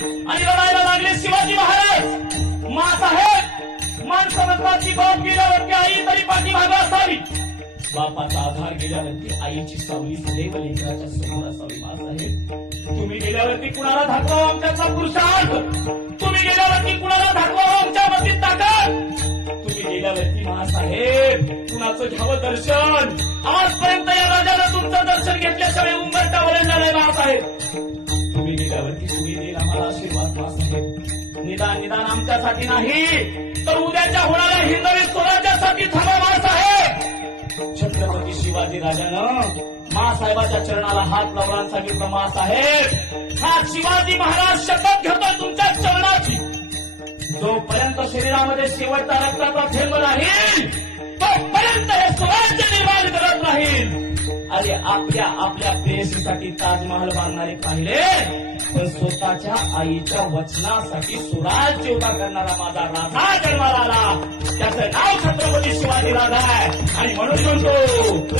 आणि लढायला लागले शिवाजी महाराज. मासाहेब माणसाची बाप गेल्यावरती आई तरी पाठीमागं असावी. बापाचा आधार गेल्यावरती आईची सावली सदैव लेकराच्या समोर असावी. मासाहेब तुम्ही गेल्यावरती कुणाला धाकवा आमच्याचा पुरुषार्थ? तुम्ही गेल्यावरती कुणाला धाकवा आमच्या मतीत ताकद? तुम्ही गेल्यावरती महासाहेब कुणाचं घ्यावं दर्शन? आजपर्यंत या राजाला तुमचं दर्शन घेतल्याशिवाय उंबरटा वळणार नाही महासाहेब तुम्ही गेल्यावरती तुम्ही आम्हाला आशीर्वाद निदान निदान आमच्यासाठी नाही तर उद्याच्या होणाऱ्या हिंदवी स्वराज्यासाठी थांबा महासाहेब छत्रपती शिवाजी राजानं मासाहेबाच्या चरणाला हात लावला सांगितलं मासाहेब हा शिवाजी महाराज शपथ घेतोय तुमच्या चरणाची. जोपर्यंत शरीरामध्ये शेवटचा रक्ताचा थेंब राहील तोपर्यंत हे स्वराज्य निर्माण करत राहील. अरे आपल्या आपल्या प्रेयसीसाठी ताजमहाल बांधणारे पाहिले. स्वतःच्या आईच्या वचनासाठी स्वराज्य उभा करणारा माझा राधा जन्माला आला. त्याचं नाव छत्रपती शिवाजी राधा आहे. आणि म्हणून म्हणतो